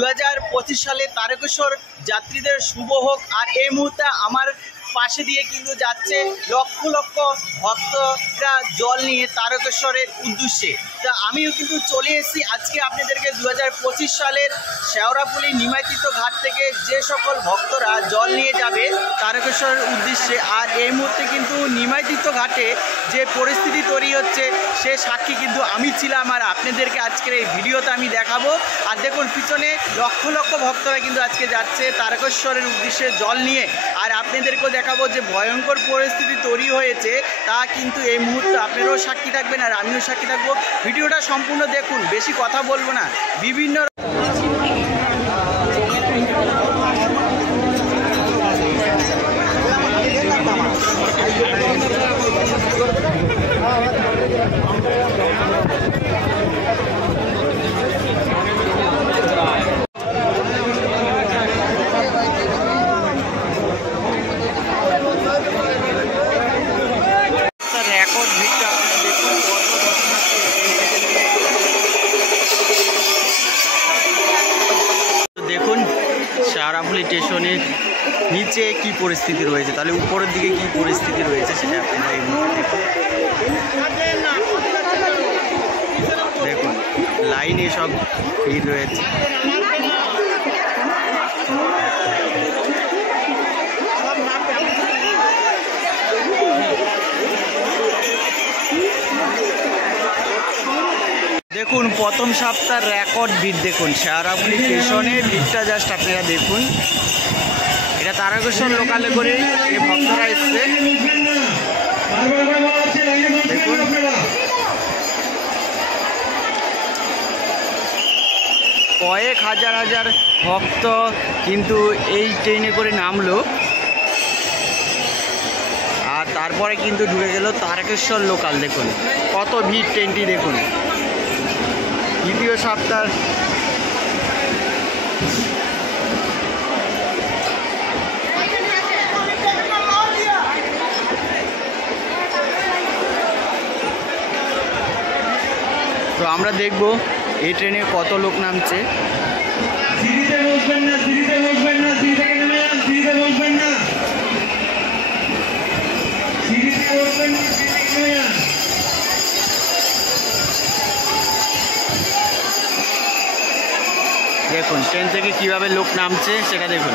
2025 সালে তারকেশ্বর যাত্রীদের শুভ হোক। আর এই মুহূর্তে আমার পাশে দিয়ে কিন্তু যাচ্ছে লক্ষ লক্ষ ভক্তরা জল নিয়ে তারকেশ্বরের উদ্দেশ্যে। তা আমিও কিন্তু চলে এসেছি আজকে আপনাদেরকে 2025 সালের শেওড়াফুলি নিমাইতীর্থ ঘাট থেকে যে সকল ভক্তরা জল নিয়ে যাবে তারকেশ্বরের উদ্দেশ্যে। আর এই মুহূর্তে কিন্তু নিমাইতীর্থ ঘাটে যে পরিস্থিতি তৈরি হচ্ছে সে সাক্ষী কিন্তু আমি ছিলাম, আর আপনাদেরকে আজকের এই ভিডিওতে আমি দেখাবো। আর দেখুন পিছনে লক্ষ লক্ষ ভক্তরা কিন্তু আজকে যাচ্ছে তারকেশ্বরের উদ্দেশ্যে জল নিয়ে। আর আপনাদেরকেও দেখাবো যে ভয়ঙ্কর পরিস্থিতি তৈরি হয়েছে, তা কিন্তু এই মুহূর্তে আপনারাও সাক্ষী থাকবেন আর আমিও সাক্ষী থাকবো। ভিডিওটা সম্পূর্ণ দেখুন, বেশি কথা বলবো না। বিভিন্ন শেওড়াফুলি স্টেশনের নিচে কি পরিস্থিতি রয়েছে, তাহলে উপরের দিকে কি পরিস্থিতি রয়েছে সেটা আপনারা এই মুহূর্তে দেখুন। লাইনে সব ভিড় রয়েছে। দেখুন প্রথম সপ্তাহের রেকর্ড ভিড় দেখুন শেওড়াফুলি স্টেশনে ভিড়টা জাস্ট আপনারা দেখুন। এটা তারকেশ্বর লোকালে করে এই ভক্তরা এসছে দেখুন। কয়েক হাজার হাজার ভক্ত কিন্তু এই ট্রেনে করে নামলো, আর তারপরে কিন্তু ঢুকে গেল তারকেশ্বর লোকাল। দেখুন কত ভিড় ট্রেনটি দেখুন। দ্বিতীয় সপ্তাহ তো আমরা দেখব এই ট্রেনে কত লোক নামছে। দেখুন ট্রেন থেকে কিভাবে লোক নামছে সেটা দেখুন।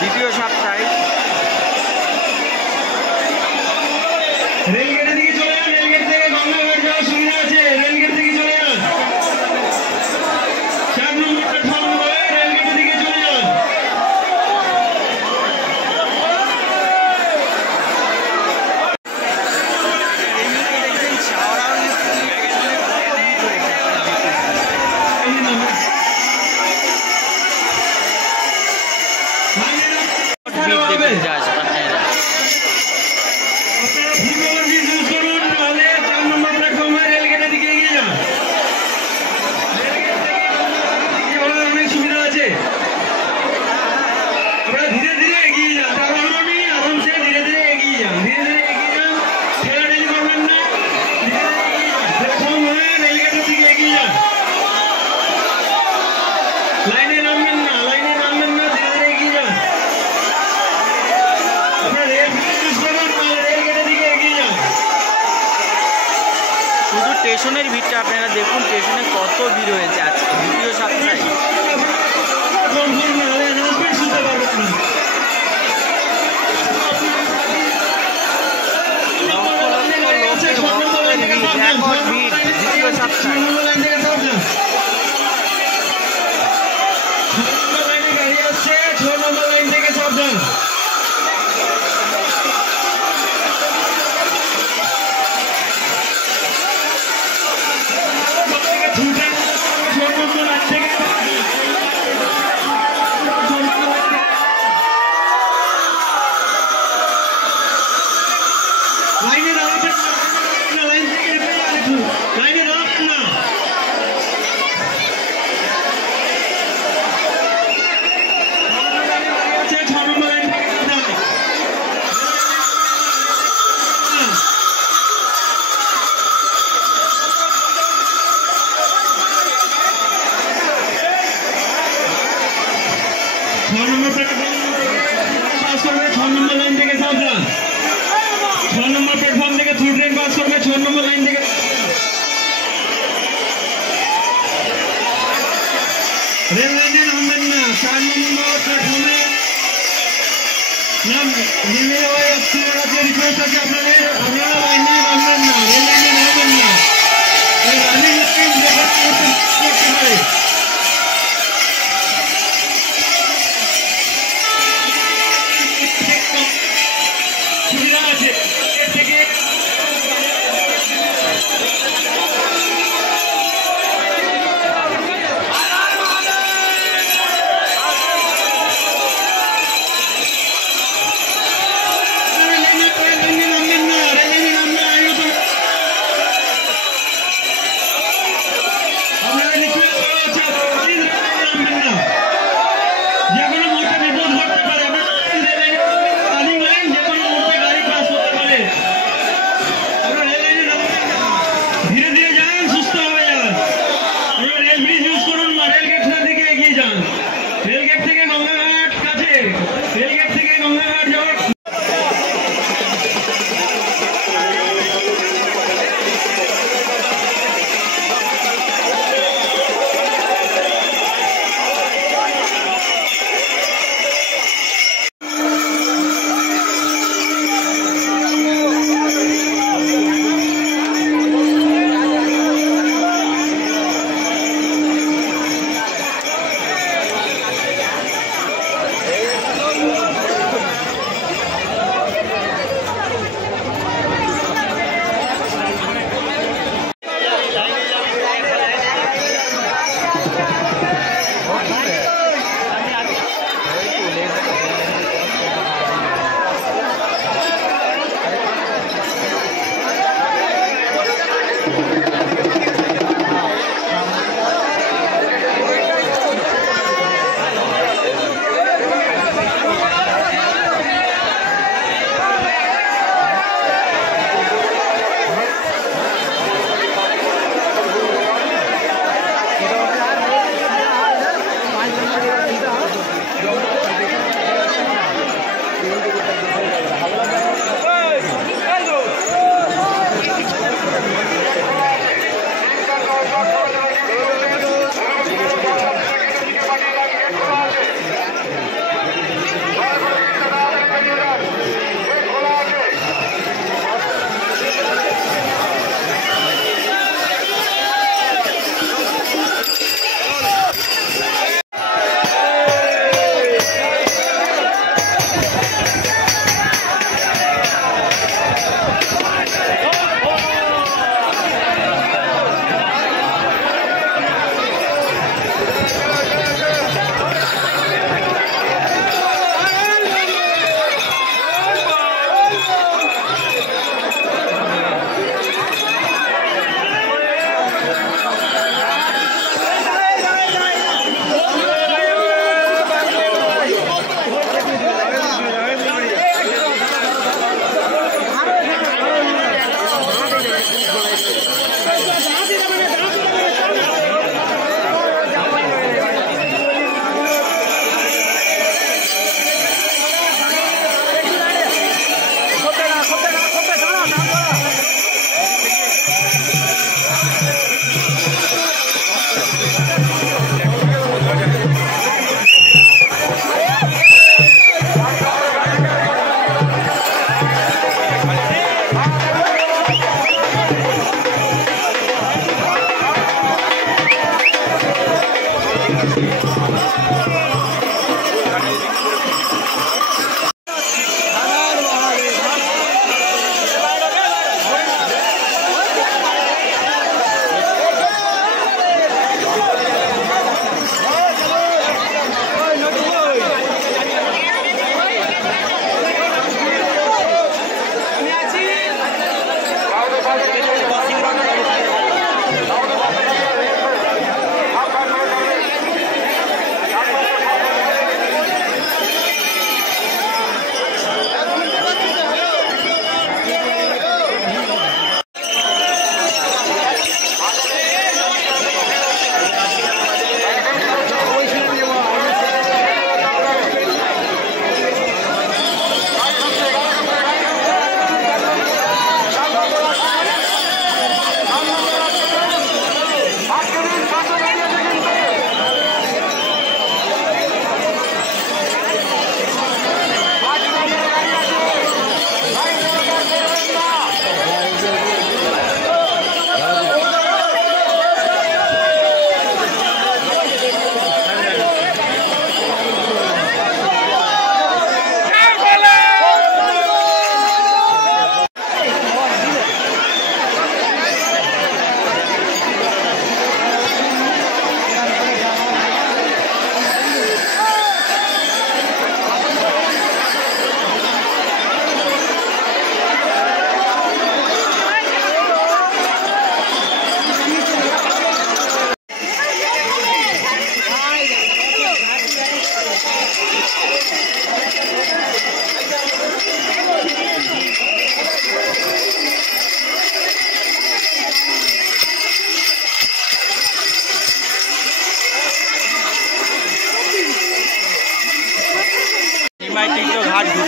দ্বিতীয় সপ্তাহে রেলগেটের দিকে চলে যান, রেলগেট থেকে গঙ্গাঘাট যাওয়ার সুবিধা আছে, রেলগেট থেকে চলে যান। 4 নম্বর প্ল্যাটফর্ম হয়ে রেলগেটের দিকে চলে যান। স্টেশনের ভিড়টা আপনারা দেখুন, স্টেশনে কত ভিড় হয়েছে আজকে দ্বিতীয় সপ্তাহে। দ্বিতীয় সপ্তাহে 6 নম্বর পাস করবে 6 নম্বর লাইন থেকে সাবধান 6 নম্বর প্ল্যাটফর্ম থেকে থ্রু ট্রেন পাস করবে 6 নম্বর লাইন থেকে রেল লাইনে নামবেন না 4 নম্বর প্ল্যাটফর্মে নাম নেমে যাওয়া যাত্রীরা রিকোয়েস্ট আছে আপনারা লাইনে নামবেন না রেল লাইনে নামবেন না এই রানিং লাইন করতে পারে সুবিধা আছে এর থেকে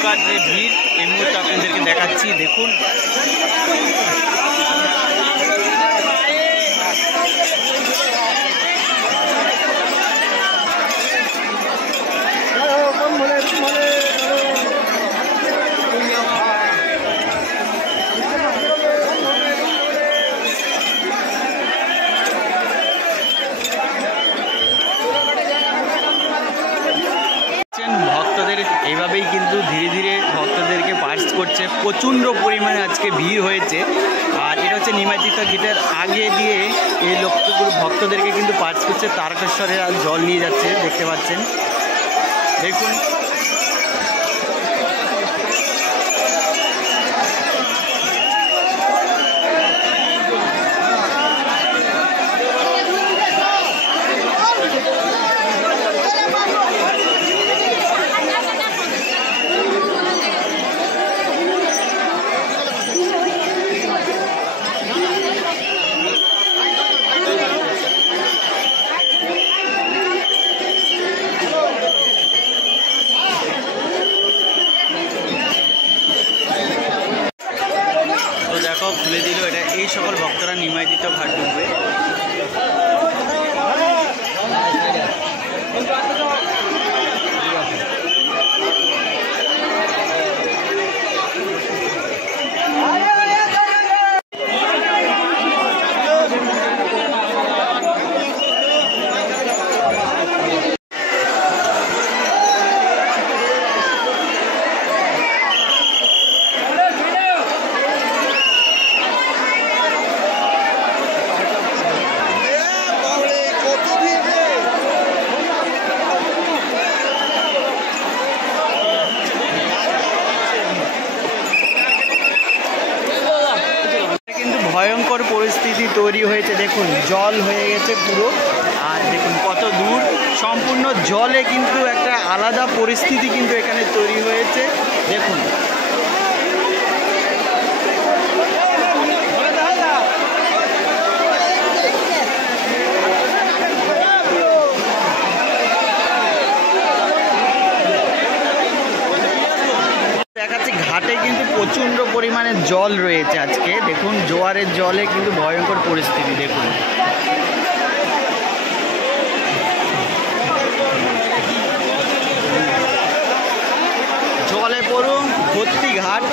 প্রকার যে ভিড় এই মুহূর্তে আপনাদেরকে দেখাচ্ছি, দেখুন। ভক্তদের এইভাবেই কিন্তু ধীরে ধীরে ভক্তদেরকে পাস করছে, প্রচণ্ড পরিমাণে আজকে ভিড় হয়েছে। আর এটা হচ্ছে নিমজ্জিত গেটের আগে দিয়ে এই লোকগুলো ভক্তদেরকে কিন্তু পাস করছে, তারকেশ্বরে আর জল নিয়ে যাচ্ছে, দেখতে পাচ্ছেন, দেখুন। খুলে দিল, এটা এই সকল ভক্তরা নিমজ্জিত ঘাট ঢুকবে। ভয়ঙ্কর পরিস্থিতি তৈরি হয়েছে, দেখুন জল হয়ে গেছে পুরো। আর দেখুন কত দূর, সম্পূর্ণ জলে কিন্তু একটা আলাদা পরিস্থিতি কিন্তু এখানে তৈরি হয়েছে, দেখুন। দেখাচ্ছি ঘাটে কিন্তু প্রচণ্ড পরিমাণে জল রয়েছে আজকে, দেখুন জোয়ারের জলে কিন্তু ভয়ঙ্কর পরিস্থিতি, দেখুন। জলে পড়ুন ভর্তি ঘাট।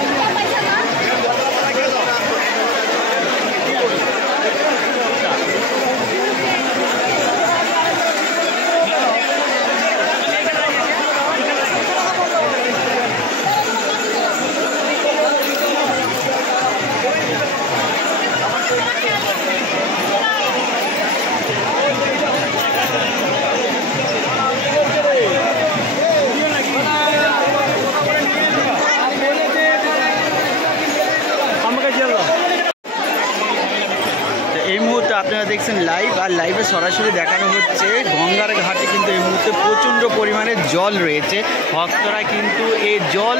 আপনারা দেখছেন লাইভ, আর লাইভে সরাসরি দেখানো হচ্ছে গঙ্গার ঘাটে কিন্তু এই মুহূর্তে প্রচণ্ড পরিমাণে জল রয়েছে। ভক্তরা কিন্তু এই জল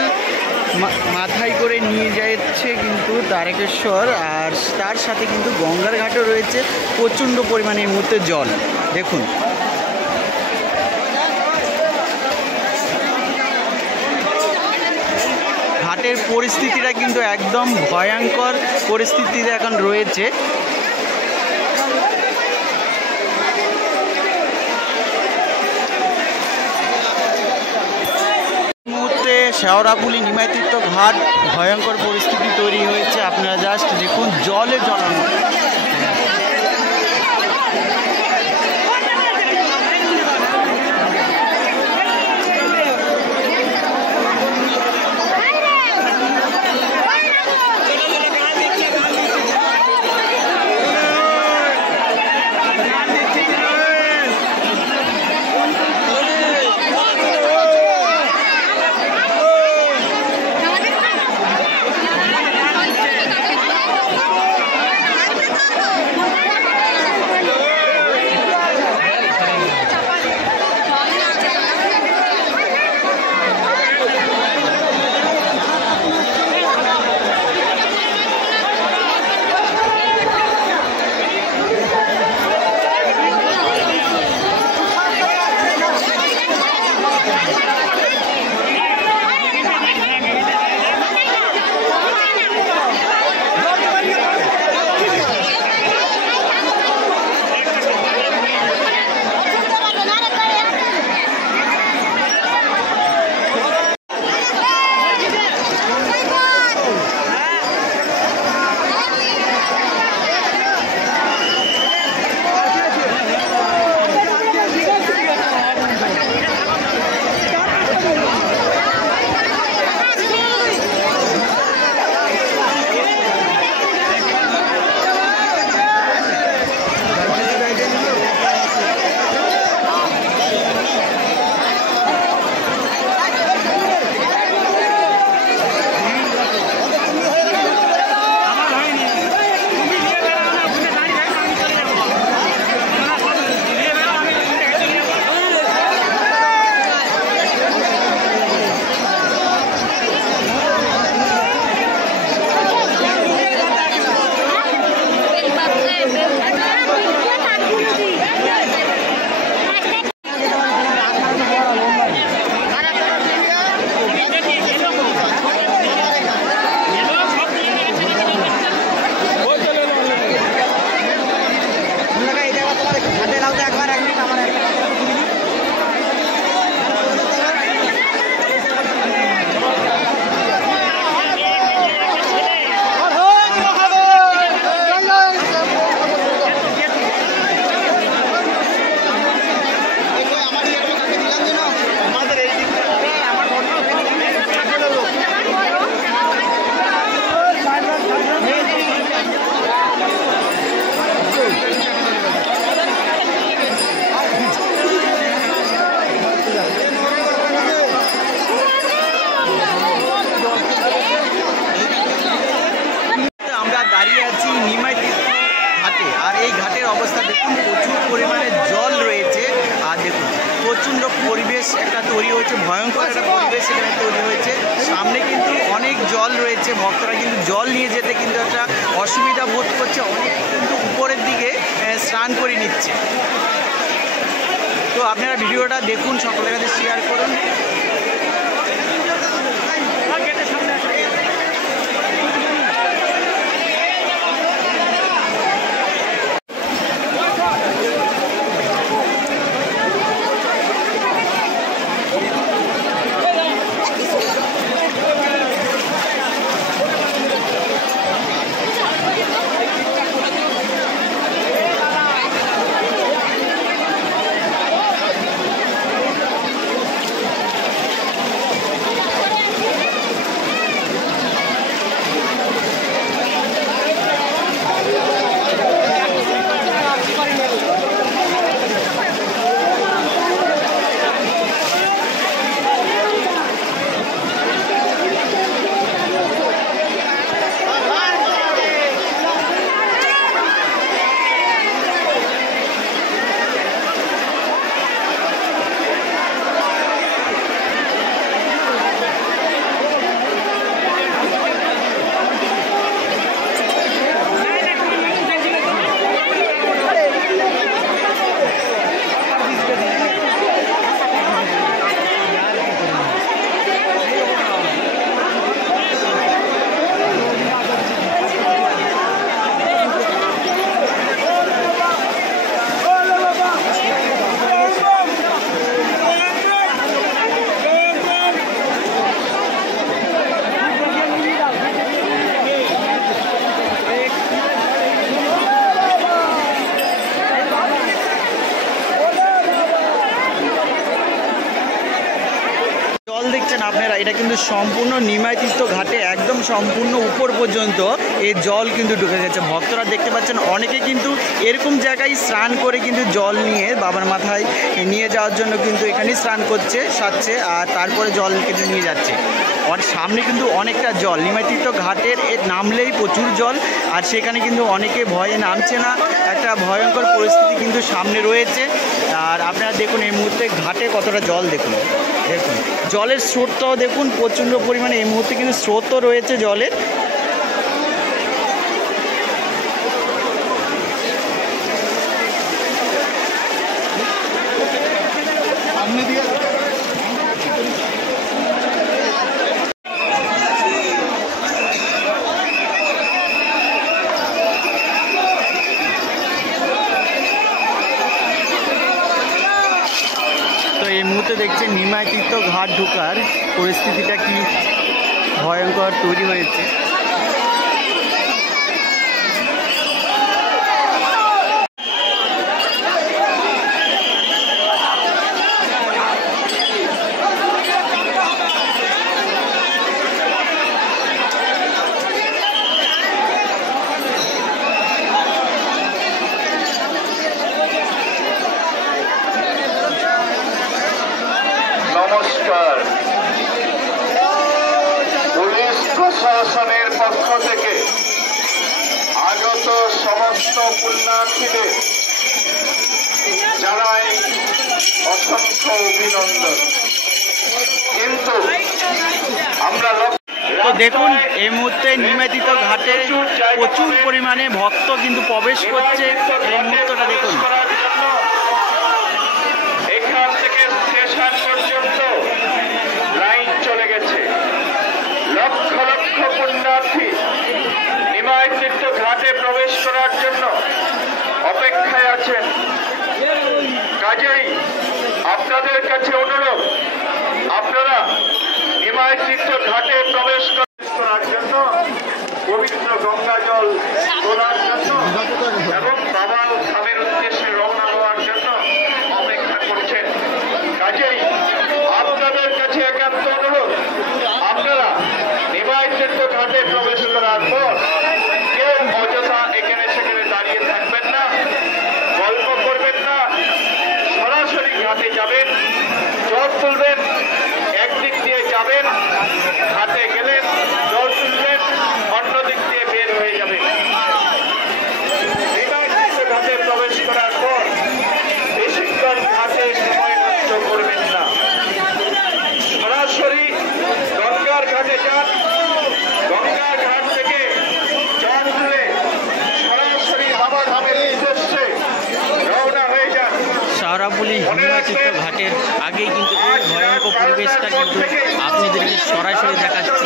মাথায় করে নিয়ে যাচ্ছে কিন্তু তারকেশ্বর, আর তার সাথে কিন্তু গঙ্গার ঘাটও রয়েছে প্রচণ্ড পরিমাণে এই মুহূর্তে জল, দেখুন। ঘাটের পরিস্থিতিটা কিন্তু একদম ভয়ঙ্কর পরিস্থিতিতে এখন রয়েছে। শেওড়াফুলি নিমজ্জিত ঘাট ভয়ঙ্কর পরিস্থিতি তৈরি হয়েছে, আপনারা জাস্ট দেখুন জলে জড়ানো। পরিবেশ একটা তৈরি হয়েছে, ভয়ঙ্কর একটা পরিবেশ এখানে তৈরি হয়েছে। সামনে কিন্তু অনেক জল রয়েছে, ভক্তরা কিন্তু জল নিয়ে যেতে কিন্তু একটা অসুবিধা বোধ করছে, অনেক কিন্তু উপরের দিকে স্নান করে নিচ্ছে। তো আপনারা ভিডিওটা দেখুন, সকলের কাছে শেয়ার করুন। দেখছেন আপনারা, এটা কিন্তু সম্পূর্ণ নিমাই তীর্থ ঘাটে একদম সম্পূর্ণ উপর পর্যন্ত এই জল কিন্তু ঢুকে গেছে। ভক্তরা দেখতে পাচ্ছেন অনেকে কিন্তু এরকম জায়গায় স্নান করে কিন্তু জল নিয়ে বাবার মাথায় নিয়ে যাওয়ার জন্য কিন্তু এখানে স্নান করছে, সাজছে, আর তারপরে জল কিন্তু নিয়ে যাচ্ছে। আর সামনে কিন্তু অনেকটা জল, নিমাই তীর্থ ঘাটের নামলেই প্রচুর জল, আর সেখানে কিন্তু অনেকে ভয়ে নামছে না, একটা ভয়ঙ্কর পরিস্থিতি কিন্তু সামনে রয়েছে। আর আপনারা দেখুন এই মুহূর্তে ঘাটে কতটা জল, দেখুন জলের স্রোতটাও দেখুন প্রচণ্ড পরিমাণে এই মুহূর্তে কিন্তু স্রোতও রয়েছে জলের। তো এই মুহূর্তে দেখছেন নিমাই তীর্থ ঘাট ঢোকার পরিস্থিতিটা কি ভয়ঙ্কর তৈরি হয়েছে। নমস্কার। পুলিশ প্রশাসনের পক্ষ থেকে আগত সমস্ত পুণ্যার্থীদের জানাই অসংখ্য অভিনন্দন। কিন্তু আমরা তো দেখুন এই মুহূর্তে নিমাই তীর্থ ঘাটে প্রচুর পরিমাণে ভক্ত কিন্তু প্রবেশ করছে। এই মুহূর্তটা দেখুন, এখান থেকে স্টেশন পর্যন্ত লাইন চলে গেছে। লক্ষ লক্ষ পুণ্যার্থী নিমাই তীর্থ ঘাটে প্রবেশ করার জন্য অপেক্ষায় আছেন। কাজেই আপনাদের কাছে অনুরোধ, আপনারা নিমাই তীর্থ ঘাটে প্রবেশ করার জন্য, পবিত্র গঙ্গা জল তোলার জন্য এবং বাবার ধামের উদ্দেশ্যে রওনা হওয়ার জন্য অপেক্ষা করছেন। কাজেই আপনাদের কাছে একান্ত অনুরোধ, আপনারা নিমাই তীর্থ ঘাটে প্রবেশ করার পর কেউ অযথা এখানে সেখানে দাঁড়িয়ে থাকবেন না, গল্প করবেন না, সরাসরি ঘাটে যাবেন, জল তুলবেন, একদিক দিয়ে যাবেন, ঘাটে গেলেন, জল তুলবেন, অন্য দিক দিয়ে বের হয়ে যাবেন। ঘাটে প্রবেশ করার পর বেশিক্ষণ ঘাটে সময় নষ্ট করবেন ঘাটের আগেই কিন্তু এই ভয়ঙ্কর পরিবেশটা কিন্তু আপনাদেরকে সরাসরি দেখাচ্ছি।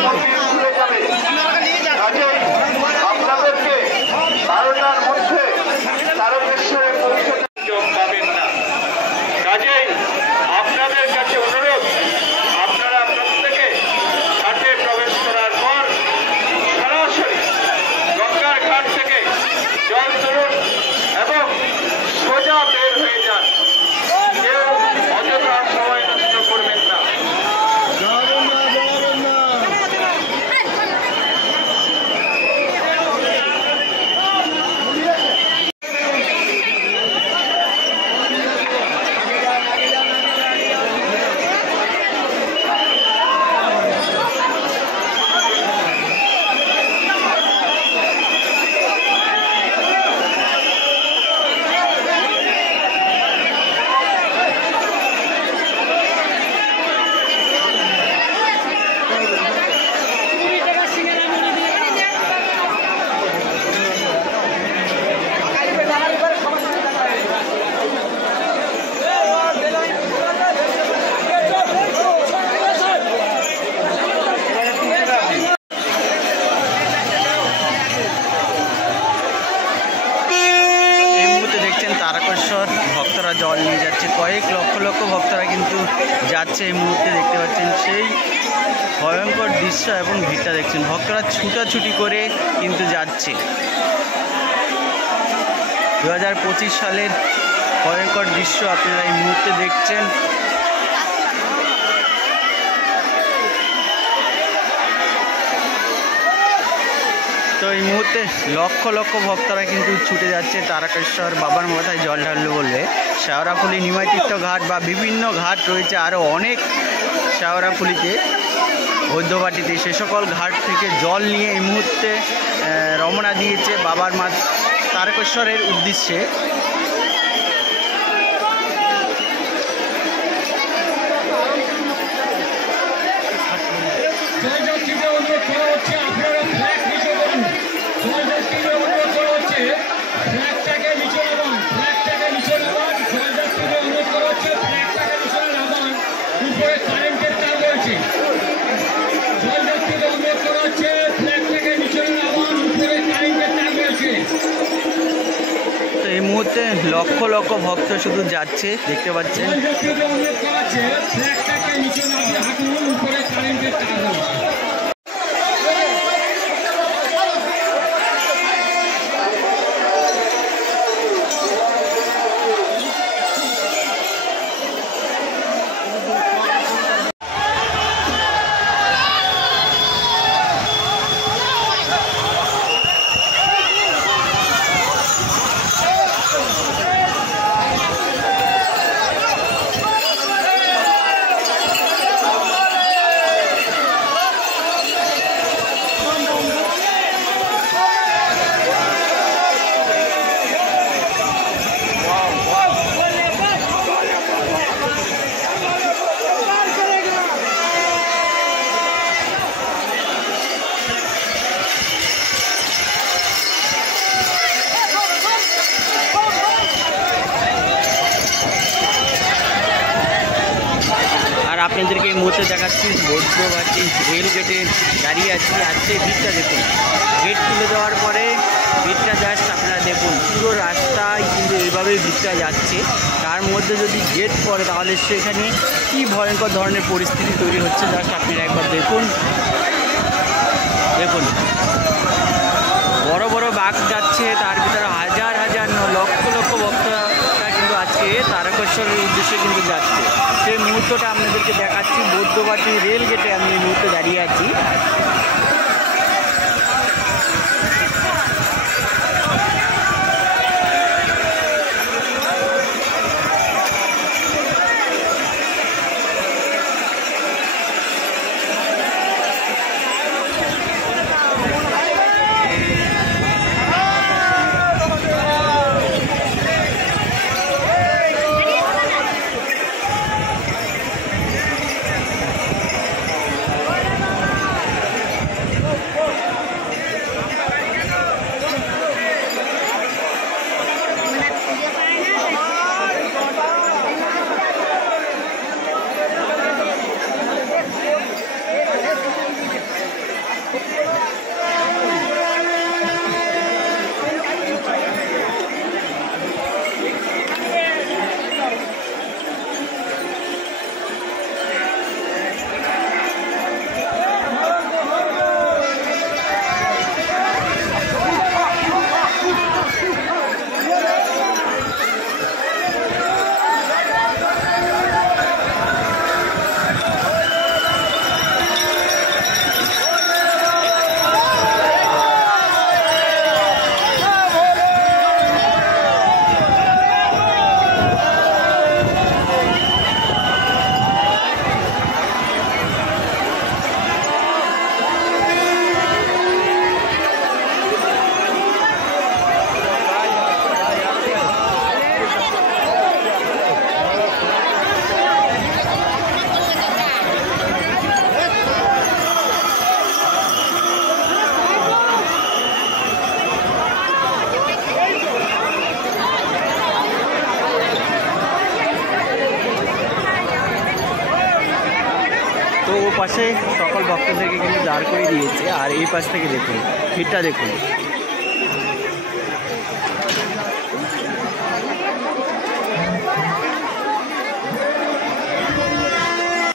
আপনাদেরকে 12টার মধ্যে তারকেশ্বরে পৌঁছতে পাবেন না। কাজেই আপনাদের কাছে অনুরোধ, আপনারা প্রত্যেকে ঘাটে প্রবেশ করার পর সরাসরি গঙ্গার ঘাট থেকে জল তুলুন এবং সোজা বের হয়ে যান। কেউ অযথা সময় নষ্ট করবেন না। তারকেশ্বর ভক্তরা জল নিয়ে যাচ্ছে, কয়েক লক্ষ লক্ষ ভক্তরা কিন্তু যাচ্ছে এই মুহূর্তে দেখতে পাচ্ছেন সেই ভয়ঙ্কর দৃশ্য এবং ভিড়টা দেখছেন, ভক্তরা ছুটাছুটি করে কিন্তু যাচ্ছে। 2025 সালের ভয়ঙ্কর দৃশ্য আপনারা এই মুহূর্তে দেখছেন। তো এই মুহূর্তে লক্ষ লক্ষ ভক্তরা কিন্তু ছুটে যাচ্ছে তারকেশ্বর বাবার মাথায় জল ঢাললো বললে। শেওড়াফুলি নিমাইতীর্থ ঘাট বা বিভিন্ন ঘাট রয়েছে আরও অনেক শেওড়াফুলিতে, বৈদ্যবাটিতে, সে সকল ঘাট থেকে জল নিয়ে এই মুহূর্তে রওনা দিয়েছে বাবার মা তারকেশ্বরের উদ্দেশ্যে। তো এই মুহূর্তে লক্ষ লক্ষ ভক্ত শুধু যাচ্ছে দেখতে পাচ্ছেন। আপনাদেরকে এই মুহূর্তে দেখাচ্ছি বৈদ্যবাটি রেল গেটে দাঁড়িয়ে আছি। আজকে ভিড়টা দেখুন, গেট তুলে দেওয়ার পরে ভিড়টা জাস্ট আপনারা দেখুন, পুরো রাস্তায় কিন্তু এইভাবেই ভিড়টা যাচ্ছে। তার মধ্যে যদি গেট পড়ে তাহলে সেখানে কী ভয়ঙ্কর ধরনের পরিস্থিতি তৈরি হচ্ছে জাস্ট আপনারা একবার দেখুন। দেখুন বড় বড় বাস যাচ্ছে, তার ভিতরে হাজার হাজার লক্ষ লক্ষ ভক্তরা কিন্তু আজকে তারকেশ্বরের উদ্দেশ্যে কিন্তু যাচ্ছে। সেই মুহূর্তটা আপনাদেরকে দেখাচ্ছি, বৈদ্যবাটি রেল গেটে আমি এই মুহূর্তে দাঁড়িয়ে আছি। ওপাশে সকল ভক্তদেরকে কিন্তু দাঁড় করে দিয়েছে, আর এই পাশ থেকে দেখুন ভিড়টা দেখুন।